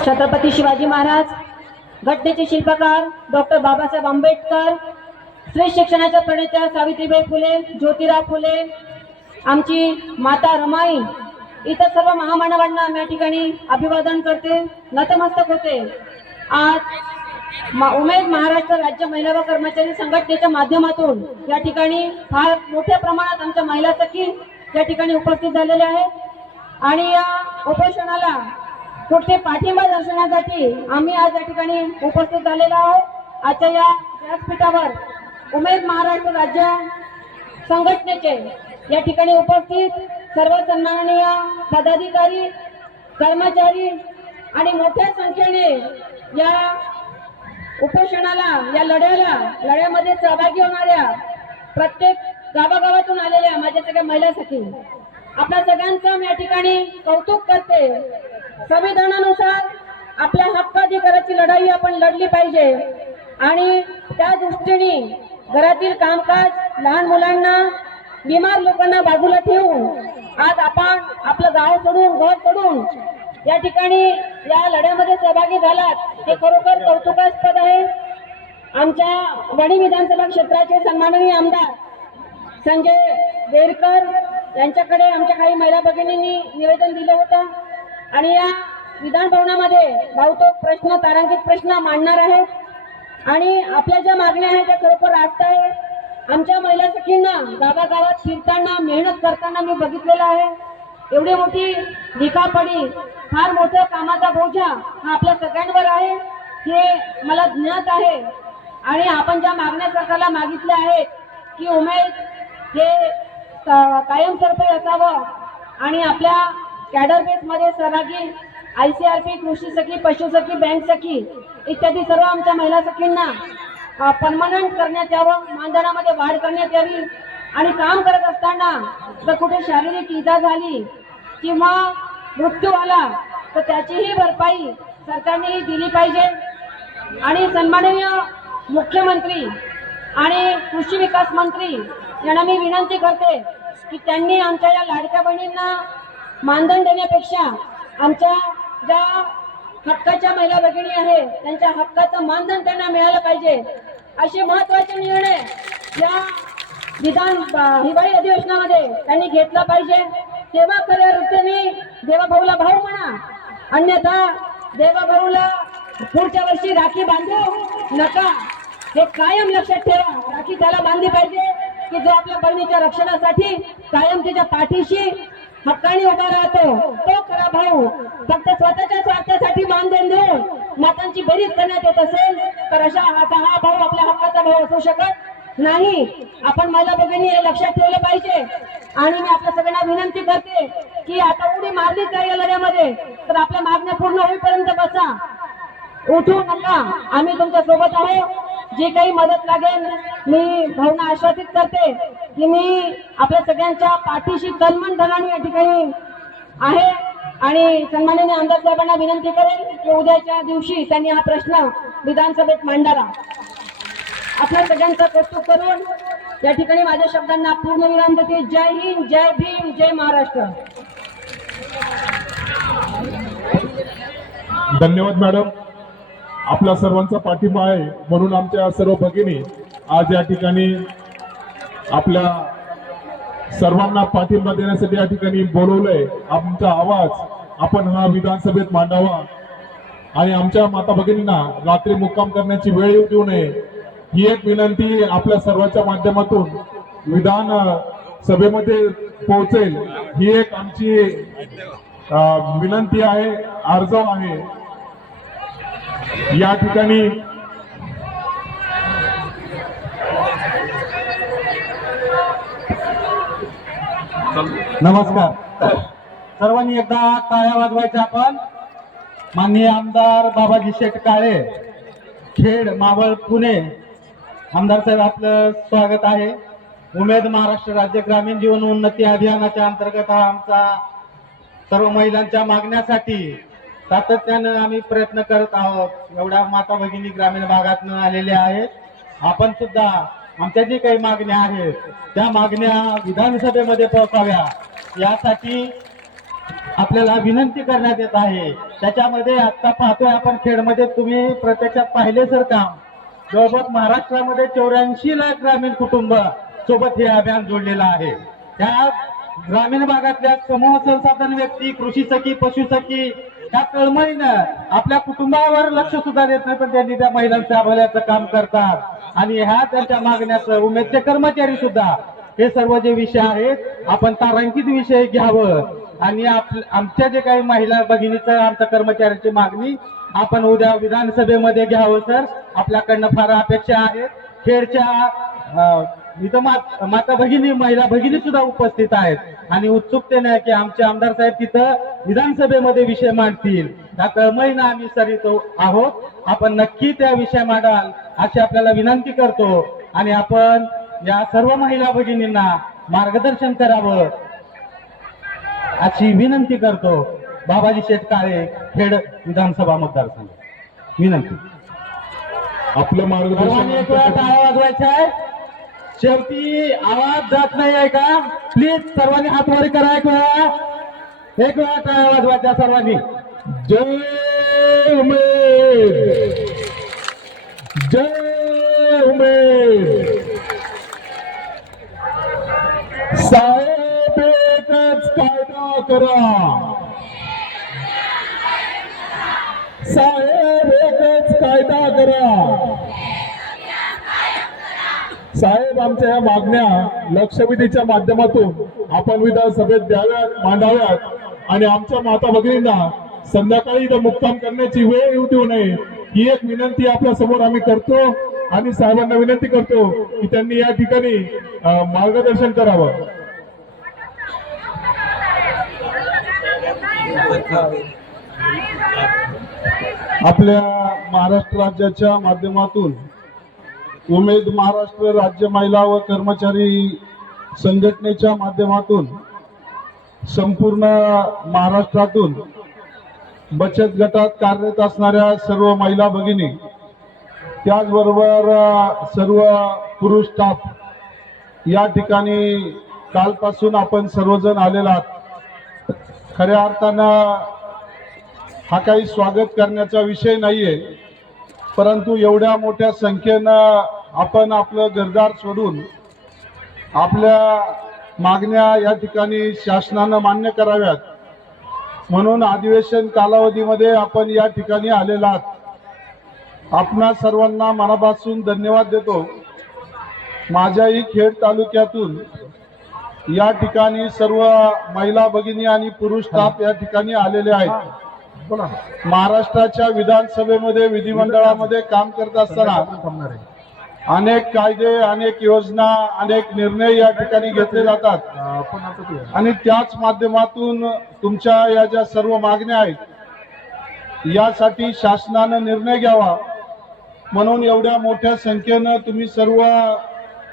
छत्रपती शिवाजी महाराज, घटनेचे शिल्पकार डॉक्टर बाबासाहेब आंबेडकर, स्त्री शिक्षणाच्या प्रणेत्या सावित्रीबाई फुले, ज्योतिराव फुले, आमची माता रमाई, इतर सर्व महामानवांना मी या ठिकाणी अभिवादन करते, नतमस्तक होते। आज उमेद महाराष्ट्र राज्य महिला व कर्मचारी संघटनेच्या माध्यमातून या ठिकाणी फार मोठ्या प्रमाणात आमच्या महिला सखी या ठिकाणी उपस्थित झालेल्या आहेत आणि या उपोषणाला कुठे पाठिंबा दर्शवण्यासाठी आम्ही आज या ठिकाणी उपस्थित झालेलो आहोत। आजच्या या व्यासपीठावर उमेद महाराष्ट्र राज्य संघटनेचे या ठिकाणी उपस्थित सर्व सन्माननीय पदाधिकारी, कर्मचारी आणि मोठ्या संख्येने या उपोषणाला, या लढ्यामध्ये सहभागी होणाऱ्या प्रत्येक गावागावातून आलेल्या माझ्या सगळ्या महिला सखी, आपल्या सगळ्यांचं मी या ठिकाणी कौतुक करते। संविधानानुसार आपल्या हक्काधिकाराची लढाई आपण लढली पाहिजे आणि त्या दृष्टीने घरातील कामकाज, लहान मुलांना, बिमार लोकांना बाजूला ठेवून आज आपण आपलं गाव सोडून, घर सोडून या ठिकाणी या लढ्यामध्ये सहभागी झालात, हे खरोखर कौतुकास्पद आहे। आमच्या वणी विधानसभा क्षेत्राचे सन्माननीय आमदार संजय वेरकर यांच्याकडे आमच्या काही महिला भगिनींनी निवेदन दिलं होतं आणि या विधान भवनामध्ये बहुतेक प्रश्न, तारांकित प्रश्न मांडणार आहेत आणि आपल्या ज्या मागण्या आहेत त्या खरोखर रास्त आहेत। आमच्या महिला सखींना गावागावात फिरताना, मेहनत करताना मी बघितलेलं आहे। एवढी मोठी लिखापडी, फार मोठं कामाचा बोजा हा आपल्या सगळ्यांवर आहे हे मला ज्ञात आहे आणि आपण ज्या मागण्या सरकारला मागितल्या आहेत की उमेद हे कायमस्वरूपी असावं आणि आपल्या कॅडर बेस मध्ये सहभागी ICRP, कृषी सखी, पशु सखी, बँक सखी इत्यादी सर्व आमच्या महिला सखींना परमनंट करण्यात यावं, मानधनामध्ये वाढ करण्यात यावी आणि काम करत असताना जर कुठे शारीरिक इजा झाली किंवा मृत्यू आला तर त्याचीही भरपाई सरकारने दिली पाहिजे। आणि सन्माननीय मुख्यमंत्री आणि कृषी विकास मंत्री यांना मी विनंती करते की त्यांनी आमच्या या लाडक्या बहिणींना मानधन देण्यापेक्षा आमच्या ज्या हक्काच्या महिला भगिनी आहेत त्यांच्या हक्काचं मानधन त्यांना मिळालं पाहिजे। असे महत्त्वाचे निर्णय या हिवाळी अधिवेशनामध्ये त्यांनी घेतला पाहिजे, तेव्हा खऱ्या अर्थाने देवाभाऊला भाऊ म्हणा, अन्यथा देवाभाऊला पुढच्या वर्षी राखी बांधू नका, हे कायम लक्षात ठेवा। राखी त्याला बांधली पाहिजे की जो आपल्या बहिणीच्या रक्षणासाठी कायम तिच्या पाठीशी हक्काने उभा राहतो, तो खरा भाऊ। फक्त स्वतःच्या स्वार्थासाठी मानधन देऊन मतांची बेरीज करण्यात येत असेल तर हा भाऊ आपल्या हक्काचा भाऊ असू शकत नाही। आपण महिला भगिनी हे लक्षात ठेवलं पाहिजे आणि मी आपल्या सगळ्यांना विनंती करते की आता उडी मारली त्या या लढ्यामध्ये तर आपल्या मागण्या पूर्ण होईपर्यंत बसा, उठू नका, आम्ही तुमच्या सोबत आहोत। जी काही मदत लागेल मी भावना आश्वासित करते की मी आपल्या सगळ्यांच्या पाठीशी तनमन धनाने या ठिकाणी आहे आणि सन्माननीय आमदार साहेबांना विनंती करेन की उद्याच्या दिवशी त्यांनी हा प्रश्न विधानसभेत मांडावा। आपल्या सगळ्यांचं कौतुक करून या ठिकाणी माझ्या शब्दांना पूर्ण विराम देते। जय हिंद, जय भीम, जय महाराष्ट्र। धन्यवाद मॅडम, आपल्या सर्वांचा पाठिंबा आहे म्हणून आमच्या सर्व भगिनी आज या ठिकाणी आपल्या सर्वांना पाठिंबा देण्यासाठी या ठिकाणी बोलवलंय। आमचा आवाज आपण हा विधानसभेत मांडावा आणि आमच्या माता भगिनींना रात्री मुक्काम करण्याची वेळ येऊ देऊ नये ही एक विनंती आपल्या सर्वांच्या माध्यमातून विधान सभेमध्ये पोहोचेल, ही एक आमची विनंती आहे, अर्ज आहे। या ठिकाणी नमस्कार, सर्वांनी एकदा टाळ्या वाजवायच्या। आपण माननीय आमदार बाबाजी शेठ काळे, खेड, मावळ, पुणे, आमदार साहेब आपलं स्वागत आहे। उमेद महाराष्ट्र राज्य ग्रामीण जीवन उन्नती अभियानाच्या अंतर्गत हा आमचा सर्व महिलांच्या मागण्यासाठी सातत्यानं आम्ही प्रयत्न करत आहोत। एवढ्या माता भगिनी ग्रामीण भागातून आलेल्या आहेत। आपण सुद्धा आमच्या जी काही मागण्या आहेत त्या मागण्या विधानसभेमध्ये पोहोचाव्या यासाठी आपल्याला विनंती करण्यात येत आहे. त्याच्यामध्ये आता पाहतोय आपण खेडमध्ये तुम्ही प्रत्यक्षात पाहिले सर काम जवळपास महाराष्ट्रामध्ये 84 लाख ग्रामीण कुटुंब सोबत हे अभियान जोडलेलं आहे. त्या ग्रामीण भागातल्या समूह संसाधन व्यक्ती, कृषी सखी, पशु सखी त्या तळमळीनं आपल्या कुटुंबावर लक्ष सुद्धा देत नाही, पण त्यांनी त्या महिलांच्या भल्याचं काम करतात आणि ह्या त्यांच्या मागण्याचं उमेदचे कर्मचारी सुद्धा हे सर्व जे विषय आहेत आपण तारांकित विषय घ्यावं आणि आमच्या जे काही महिला भगिनीचं आमच्या कर्मचाऱ्यांची मागणी आपण उद्या विधानसभेमध्ये घ्यावं सर. आपल्याकडनं फार अपेक्षा आहेत. खेडच्या इथं माता भगिनी, महिला भगिनी सुद्धा उपस्थित आहेत आणि उत्सुकतेने की आमचे आमदार साहेब तिथं विधानसभेमध्ये विषय मांडतील त्या तळमळीनं आम्ही सर इथं आहोत. आपण नक्की त्या विषय मांडाल अशी आपल्याला विनंती करतो आणि आपण या सर्व महिला भगिनींना मार्गदर्शन करावं अशी विनंती करतो. बाबाजी शेठ काळे, खेड विधानसभा मतदारसंघ. विनंती. आपलं सर्वांनी मार्गदर्शन एक वेळा टाळ्या वाजवायच्या आहे. शेवटी आवाज जात नाही आहे का? प्लीज सर्वांनी हातवारी करा. एक वेळा टाळ्या वाजवायच्या सर्वांनी. जय उमेद, जय उमेद. साहेब एकच कायदा करा, साहेब एकच कायदा करा. साहेब आमच्या या मागण्या लक्षवेधीच्या माध्यमातून आपण विधानसभेत द्याव्यात, मांडाव्यात आणि आमच्या माता भगिनींना संध्याकाळी इथं मुक्काम करण्याची वेळ येऊ देऊ नये ही एक विनंती आपल्या समोर आम्ही करतो आणि साहेबांना विनंती करतो की त्यांनी या ठिकाणी मार्गदर्शन करावं. आपल्या महाराष्ट्र राज्याच्या माध्यमातून उमेद महाराष्ट्र राज्य महिला व कर्मचारी संघटनेच्या माध्यमातून संपूर्ण महाराष्ट्रातून बचत गटात कार्यरत असणाऱ्या सर्व महिला भगिनी त्याचबरोबर सर्व पुरुष स्टाफ या ठिकाणी कालपासून आपण सर्वजण आलेला आहात. खऱ्या अर्थानं हा काही स्वागत करण्याचा विषय नाहीये, परंतु एवढ्या मोठ्या संख्येनं आपण आपलं घरदार सोडून आपल्या मागण्या या ठिकाणी शासनानं मान्य कराव्यात म्हणून अधिवेशन कालावधीमध्ये आपण या ठिकाणी आलेला आहात. आपणा सर्वांना मनापासून धन्यवाद देतो. माझ्याही खेड तालुक्यातून या ठिकाणी सर्व महिला भगिनी आणि पुरुष स्टाफ या ठिकाणी आलेले आहेत. महाराष्ट्राच्या विधानसभेमध्ये विधिमंडळामध्ये काम करत असताना अनेक कायदे, अनेक योजना, अनेक निर्णय या ठिकाणी घेतले जातात आणि त्याच माध्यमातून तुमच्या या ज्या सर्व मागण्या आहेत यासाठी शासनानं निर्णय घ्यावा म्हणून एवढ्या मोठ्या संख्येनं तुम्ही सर्व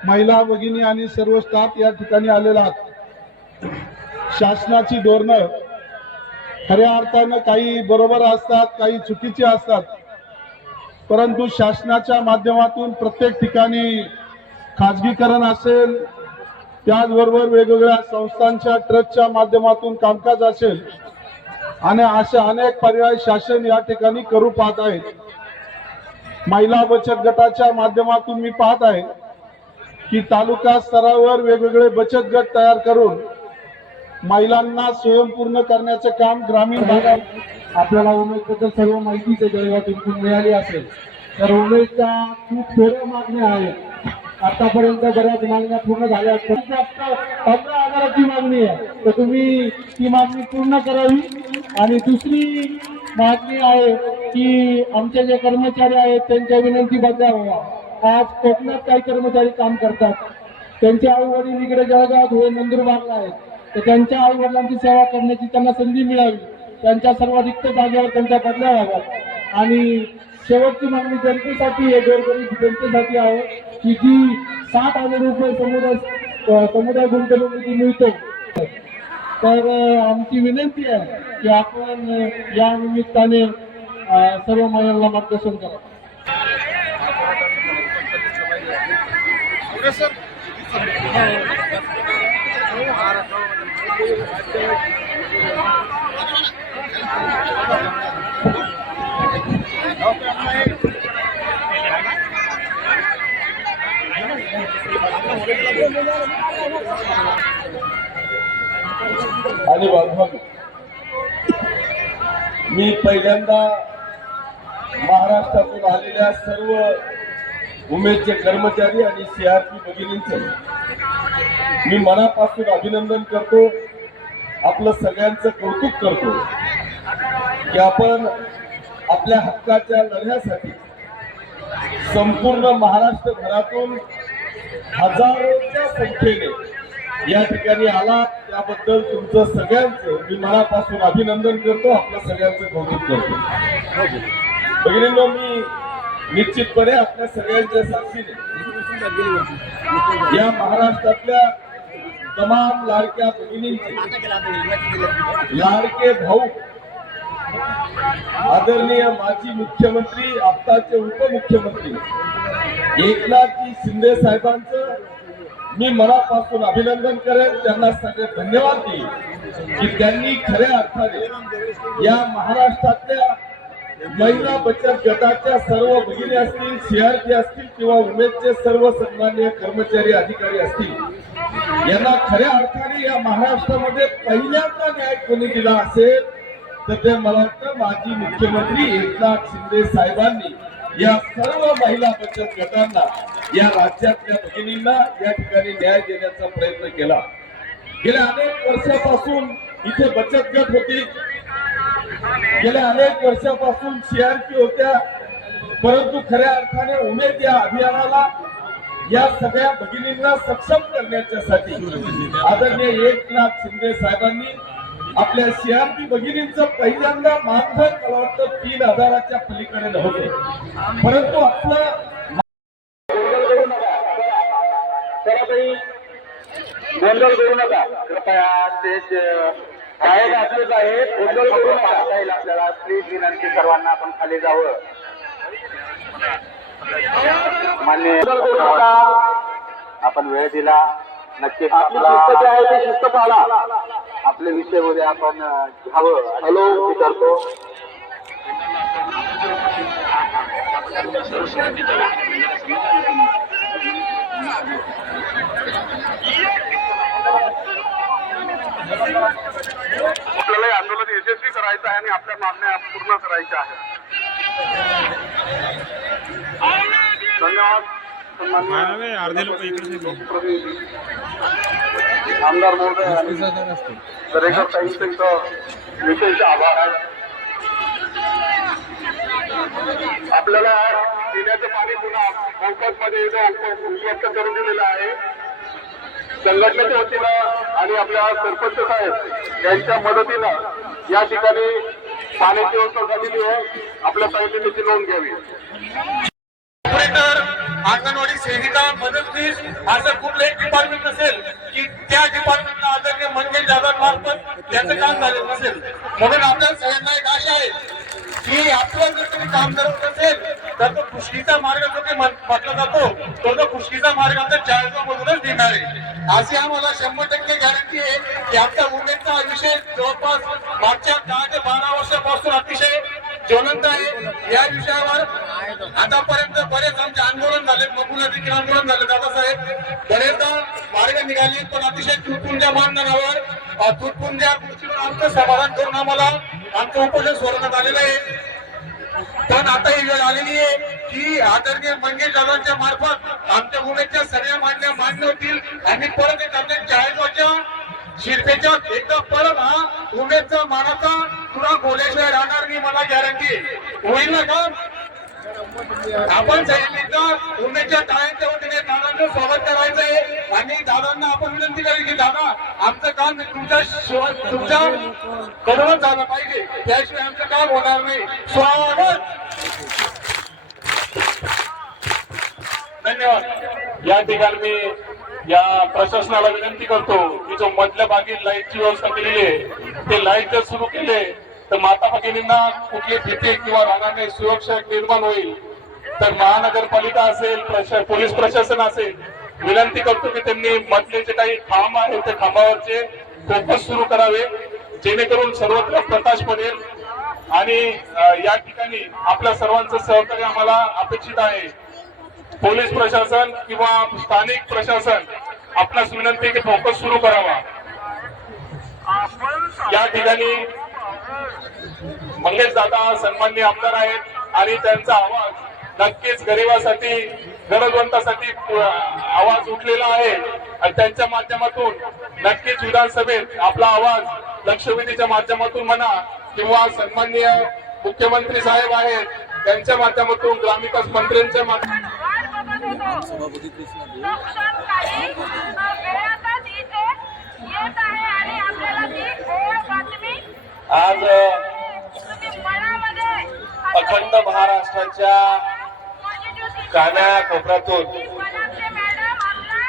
महिला भगिनी आणि सर्व स्टाफ या ठिकाणी आलेला आहात. शासनाची धोरणं खऱ्या अर्थानं काही बरोबर असतात, काही चुकीचे असतात, परंतु शासनाच्या माध्यमातून प्रत्येक ठिकाणी खाजगीकरण असेल, त्याचबरोबर वेगवेगळ्या संस्थांच्या ट्रस्टच्या माध्यमातून कामकाज असेल आणि असे अनेक पर्याय शासन या ठिकाणी करू पाहत आहे. महिला बचत गटाच्या माध्यमातून मी पाहत आहे की तालुका स्तरावर वेगवेगळे बचत गट तयार करून महिलांना स्वयंपूर्ण करण्याचे काम ग्रामीण भागात आपल्याला उमेदबद्दल सर्व माहिती त्या जळगावातून मिळाली असेल तर उमेदच्या खूप थोड्या मागण्या आहेत. आतापर्यंत बऱ्याच मागण्या पूर्ण झाल्या आहेत. 15,000ची मागणी आहे तर तुम्ही ती मागणी पूर्ण करावी. आणि दुसरी मागणी आहे की आमचे जे कर्मचारी आहेत त्यांच्या विनंती बजावाव्या. आज कोकणात काही कर्मचारी काम करतात, त्यांचे आई वडील इकडे जळगाव, धुळे, नंदुरबारला आहेत, तर त्यांच्या आई वडिलांची सेवा करण्याची त्यांना संधी मिळावी. त्यांच्या सर्व रिक्त जागेवर त्यांच्या बदल्या व्हाव्यात. आणि शेवटची मागणी जनतेसाठी आहे, गोरगरीब जनतेसाठी आहे की जी 60,000 रुपये समुदाय गुंतवणूक निधी मिळतो. तर आमची विनंती आहे की आपण या निमित्ताने सर्व महिलांना मार्गदर्शन करा. आणि बांधवांनो, मी पहिल्यांदा महाराष्ट्रातून आलेल्या सर्व उमेदचे कर्मचारी आणि सीआरपी भगिनींचं मी मनापासून अभिनंदन करतो. आपलं सगळ्यांचं कौतुक करतो की आपण आपल्या हक्काच्या लढ्यासाठी संपूर्ण महाराष्ट्रभरातून हजारोच्या संख्येने या ठिकाणी आला. त्याबद्दल तुमचं सगळ्यांचं मी मनापासून अभिनंदन करतो. आपलं सगळ्यांचं कौतुक करतो. भगिनींनो, मी निश्चितपणे आपल्या सगळ्यांच्या साक्षीने या महाराष्ट्रातल्या तमाम लाडक्या भगिनींचे लाडके भाऊ आदरणीय माजी मुख्यमंत्री आत्ताचे उपमुख्यमंत्री एकनाथजी शिंदे साहेबांचं मी मनापासून अभिनंदन करेन. त्यांना सगळे धन्यवाद देईन की त्यांनी खऱ्या अर्थाने या महाराष्ट्रातल्या महिला बचत गटाच्या सर्व भगिनी असतील, सीआरपी असतील किंवा उमेदचे सर्व सन्माननीय कर्मचारी अधिकारी असतील, यांना खऱ्या अर्थाने या महाराष्ट्रामध्ये पहिल्यांदा न्याय कोणी दिला असेल तर ते मला वाटतं माजी मुख्यमंत्री एकनाथ शिंदे साहेबांनी या सर्व महिला बचत गटांना, या राज्यातल्या भगिनींना या ठिकाणी न्याय देण्याचा प्रयत्न केला. गेल्या अनेक वर्षापासून इथे बचत गट होती, गेल्या अनेक वर्षापासून सीआरपी होत्या, परंतु खऱ्या अर्थाने उमेद या अभियानाला या सगळ्या भगिनींना सक्षम करण्यासाठी आदरणीय एकनाथ शिंदे साहेबांनी आपल्या सीआरपी भगिनींचं पहिल्यांदा मानधन मला वाटतं 3,000च्या पलीकडे नव्हते, परंतु आपलं गोंधळ करू नका. कृपया स्टेज बाहेर असलेच आहे. गोंधळ करू नका. येईल आपल्याला प्लीज विनंती, सर्वांना आपण खाली जावं. मान्य करू नका. आपण वेळ दिला, नक्कीच आपला शिस्त जे आहे ते शिस्त पाळा. आपले विषय मध्ये आपण घ्यावं. हॅलो करतो. आपल्याला हे आंदोलन यशस्वी करायचं आहे आणि आपल्या मागण्या पूर्ण करायच्या आहेत. धन्यवाद. अर्धे लोक आमदार महोदय आणि दरेकर ताईंचं विशेष आभार आहे. आपल्याला पिण्याचं पाणी पुन्हा मोफत मध्ये उपलब्ध करून दिलेलं आहे. संघटनेच्या वतीनं आणि आपल्या सरपंच साहेब यांच्या मदतीनं या ठिकाणी पाण्याची व्यवस्था झालेली आहे. आपल्या साहित्य त्याची नोंद घ्यावी. ऑपरेटर, अंगणवाडी सेविका, मदतनीस असं कुठलंही डिपार्टमेंट नसेल की त्या डिपार्टमेंटला आदरणीय मंगेश जाधवांमार्फत त्याचं काम झालेलं नसेल. म्हणून आपल्या सगळ्यांना एक आशा आहे की आपलं जर तुम्ही काम करत असेल तर तो खुशकीचा मार्ग जो काही म्हटला जातो तो खुशकीचा मार्ग आमच्या चाळीसमधूनच देणार आहे. अशी आम्हाला 100% गॅरंटी आहे की आपल्या उमेदचा हा विषय जवळपास मागच्या 10 ते 12 वर्षापासून अतिशय ज्वलंत आहे. या विषयावर आतापर्यंत बरेच आमचे आंदोलन झाले, मकुला देखील आंदोलन झाले. दादासाहेब बरेचदा मार्ग निघाले, पण अतिशय तुटपुंज्या मानधनावर तुटपुंज्या गोष्टीवर आमचं समाधान करून आम्हाला आमचं उपोषण सोडण्यात आलेलं आहे. पण आता ही वेळ आलेली आहे की आदरणीय मंगेश दादांच्या मार्फत आमच्या उमेदच्या सगळ्या मागण्या मान्य होतील आणि परत एक आपल्या 40 शिरपेच्या एकदा परत हा उमेदचा मानाचा तुला बोलायशिवाय राहणार नाही. मला गॅरंटी होईल ना का? आपण सैनिकांच्या उमेदच्या टाळ्यांच्या वतीने दादांचं स्वागत करायचंय आणि दादांना आपण विनंती करेल की दादा आमचं काम तुमच्या कडूनच झालं पाहिजे, त्याशिवाय आमचं काम होणार नाही. स्वागत. धन्यवाद. या ठिकाणी मी या प्रशासनाला विनंती करतो की जो मधल्या भागी लाईटची व्यवस्था केलेली आहे ते लाईट जर सुरू केले तर माता भगिनींना कुठली भीती किंवा रागाने सुरक्षा निर्माण होईल. तर महानगरपालिका असेल, पोलीस प्रशासन असेल, विनंती करतो की त्यांनी मधले जे काही खांब आहेत त्या खांबावरचे फोकस सुरू करावे जेणेकरून सर्वत्र प्रकाश पडेल आणि या ठिकाणी आपल्या सर्वांचं सहकार्य आम्हाला अपेक्षित आहे. पोलीस प्रशासन किंवा स्थानिक प्रशासन आपल्यास विनंती की फोकस सुरू करावा. या ठिकाणी मंगेश दादा सन्माननीय आमदार आहेत आणि त्यांचा आवाज नक्कीच गरिबासाठी गरजवंतासाठी आवाज उठलेला आहे आणि त्यांच्या माध्यमातून नक्कीच विधानसभेत आपला आवाज लक्षवेधीच्या माध्यमातून म्हणा किंवा सन्माननीय मुख्यमंत्री साहेब आहेत त्यांच्या माध्यमातून ग्रामविकास मंत्र्यांच्या आज अखंड महाराष्ट्राच्या कानाकोपऱ्यातून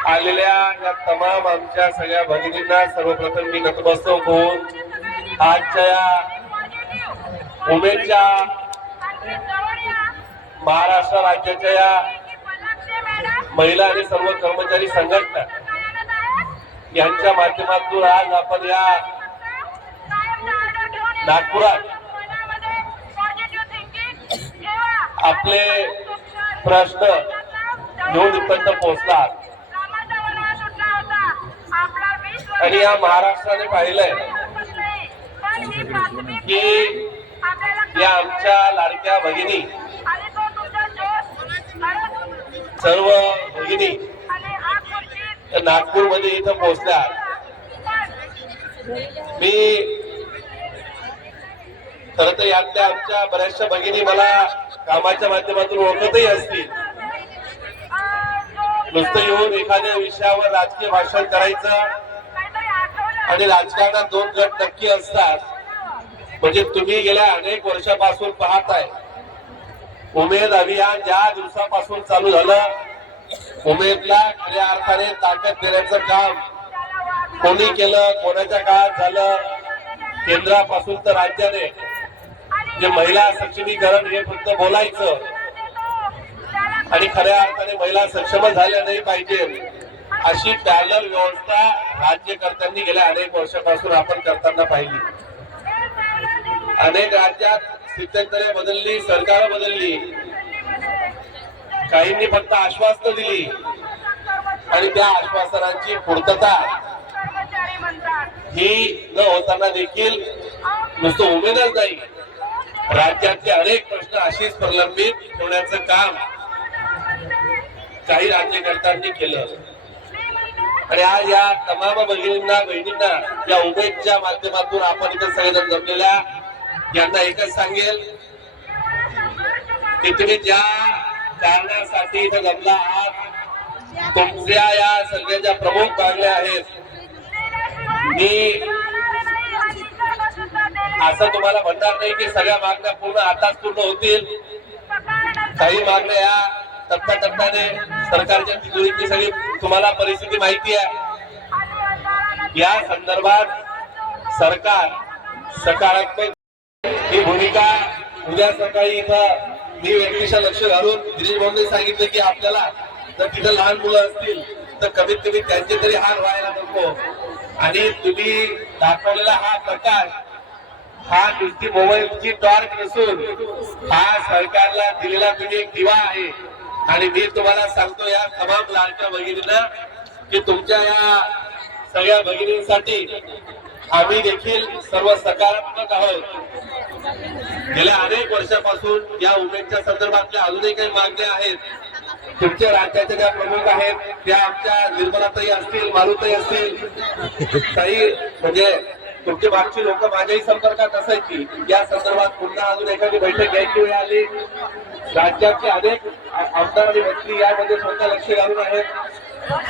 आलेल्या या तमाम आमच्या सगळ्या भगिनींना सर्वप्रथम मी नतमस्तक होऊन आजच्या या उमेदच्या महाराष्ट्र राज्याच्या या महिला आणि सर्व कर्मचारी संघटना यांच्या माध्यमातून आज आपण या नागपुरात आपले प्रश्न घेऊन इथपर्यंत पोहोचलात आणि या महाराष्ट्राने पाहिलंय की या आमच्या लाडक्या भगिनी सर्व भगिनी नागपूरमध्ये इथं पोहोचल्या. मी खरं तर यातल्या आमच्या बऱ्याचशा भगिनी मला कामाच्या माध्यमातून ओळखतही असतील. नुसतं येऊन एखाद्या विषयावर राजकीय भाषण करायचं आणि राजकारणात दोन गट नक्की असतात. म्हणजे तुम्ही गेल्या अनेक वर्षापासून पाहताय उमेद अभियान ज्या दिवसापासून चालू झालं उमेदला खऱ्या अर्थाने ताकद देण्याचं काम कोणी केलं, कोणाच्या काळात झालं. केंद्रापासून तर राज्याने जे महिला सक्षमीकरण हे फक्त बोलायचं आणि खऱ्या अर्थाने महिला सक्षम झाल्या नाही पाहिजे अशी पॅरलल व्यवस्था राज्यकर्त्यांनी गेल्या अनेक वर्षापासून आपण करताना पाहिली. अनेक राज्यात स्थित्यंतरे बदलली, सरकार बदलली, काहींनी फक्त आश्वासनं दिली आणि त्या आश्वासनांची पूर्तता ही न होताना देखील नुसतं उमेदच नाही राज्यातले अनेक प्रश्न अशीच प्रलंबित ठेवण्याचं काम काही राज्यकर्त्यांनी केलं. आणि आज या तमाम भगिनींना बहिणींना या उमेदच्या माध्यमातून आपण इथं सगळेजण जमलेल्या यांना एकच सांगेल की तुम्ही ज्या कारणासाठी इथं जमला आहात तुमच्या या सगळ्या ज्या प्रमुख मागण्या आहेत मी असं तुम्हाला म्हणणार नाही की सगळ्या मागण्या पूर्ण आताच पूर्ण होतील. काही मागण्या या टप्प्याटप्प्याने सरकारच्या तिजोरीची सगळी तुम्हाला परिस्थिती माहिती आहे. या संदर्भात सरकार सकारात्मक ही भूमिका उद्या सकाळी इथं मी व्यक्तिशः लक्ष घालून गिरीश भाऊंनी सांगितलं की आपल्याला जर तिथं लहान मुलं असतील तर कमीत कमी त्यांचे तरी हाल व्हायला नको. आणि तुम्ही दाखवलेला हा प्रकाश हा नुसती मोबाईलची टॉर्च नसून हा सरकारला दिलेला तुम्ही एक दिवा आहे. आणि मी तुम्हाला सांगतो या तमाम लाडक्या भगिनींना की तुमच्या या सगळ्या भगिनींसाठी आम्ही देखील सर्व सकारात्मक आहोत. गेल्या अनेक वर्षापासून या उमेदच्या संदर्भातल्या अजूनही काही मागण्या आहेत. तुमच्या राज्याच्या ज्या प्रमुख आहेत त्या आमच्या निर्मलाताई असतील, मारुताई असतील, काही म्हणजे तुमची मागची लोक माझ्याही संपर्कात असायची. या संदर्भात पुन्हा अजून एखादी बैठक घ्यायची वेळ आली. राज्याचे अनेक आमदार आणि मंत्री यामध्ये स्वतः लक्ष घालून आहेत.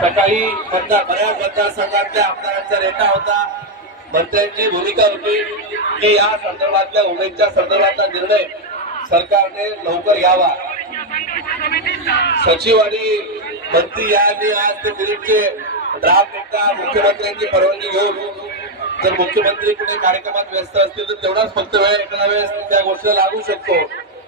सकाळी बऱ्याच मतदारसंघातल्या आमदारांचा रेटा होता, मंत्र्यांची भूमिका होती की या संदर्भातल्या उमेदच्या संदर्भातला निर्णय सरकारने लवकर घ्यावा. सचिव आणि मंत्री यांनी आज ते मिनिटचे ड्राफ्ट एका मुख्यमंत्र्यांची परवानगी घेऊन जर मुख्यमंत्री कुठे कार्यक्रमात व्यस्त असतील तर तेवढाच फक्त वेळ एखाद्या वेळेस त्या गोष्टीला लागू शकतो.